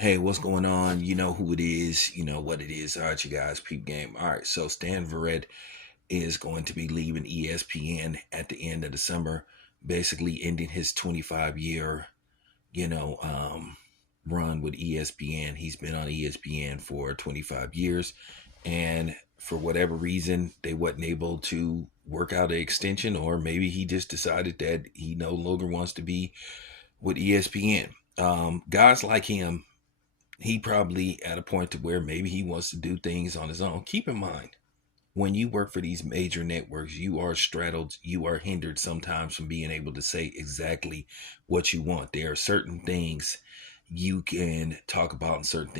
Hey, what's going on? You know who it is. You know what it is. All right, you guys, peep game. All right, so Stan Verrett is going to be leaving ESPN at the end of the summer, basically ending his 25-year, you know, um, run with ESPN. He's been on ESPN for 25 years, and for whatever reason, they wasn't able to work out an extension, or maybe he just decided that he no longer wants to be with ESPN. Guys like him, he probably at a point to where maybe he wants to do things on his own. Keep in mind, when you work for these major networks, you are straddled, you are hindered sometimes from being able to say exactly what you want. There are certain things you can talk about and certain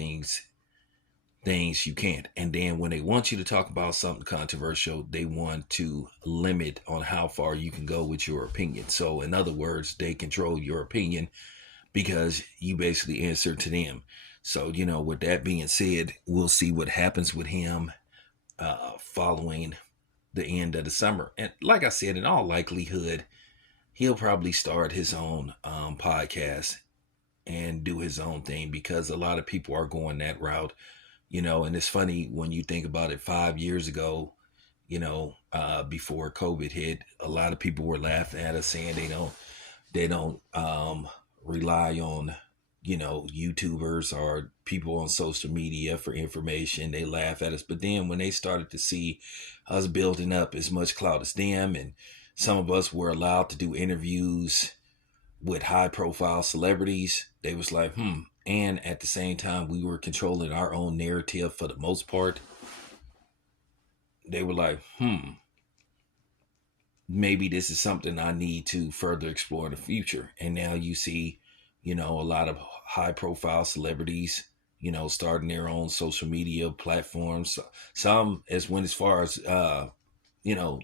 things you can't. And then when they want you to talk about something controversial, they want to limit on how far you can go with your opinion. So in other words, they control your opinion because you basically answer to them. So, with that being said, we'll see what happens with him following the end of the summer. And like I said, in all likelihood, he'll probably start his own podcast and do his own thing because a lot of people are going that route, and it's funny when you think about it 5 years ago, before COVID hit, a lot of people were laughing at us saying they don't rely on YouTubers or people on social media for information. They laugh at us, but then when they started to see us building up as much clout as them, and some of us were allowed to do interviews with high profile celebrities, they was like, and at the same time we were controlling our own narrative for the most part. They were like, maybe this is something I need to further explore in the future. And now you see, a lot of high profile celebrities, starting their own social media platforms. Some as far as, you know,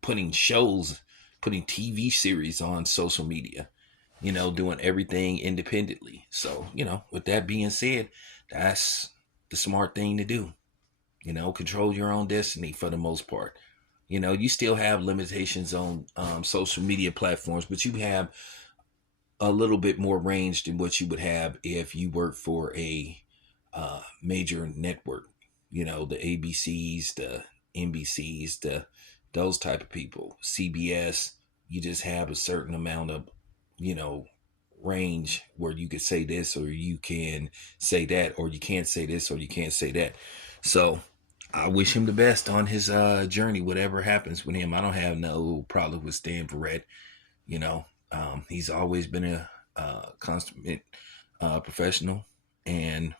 putting shows, putting TV series on social media, doing everything independently. So, with that being said, that's the smart thing to do. Control your own destiny for the most part. You still have limitations on social media platforms, but you have a little bit more range than what you would have if you work for a major network. The ABCs, the NBCs, those type of people. CBS, you just have a certain amount of, you know, range where you could say this or you can say that, or you can't say this or you can't say that. So I wish him the best on his journey, whatever happens with him. I don't have no problem with Stan Verrett. He's always been a consummate professional, and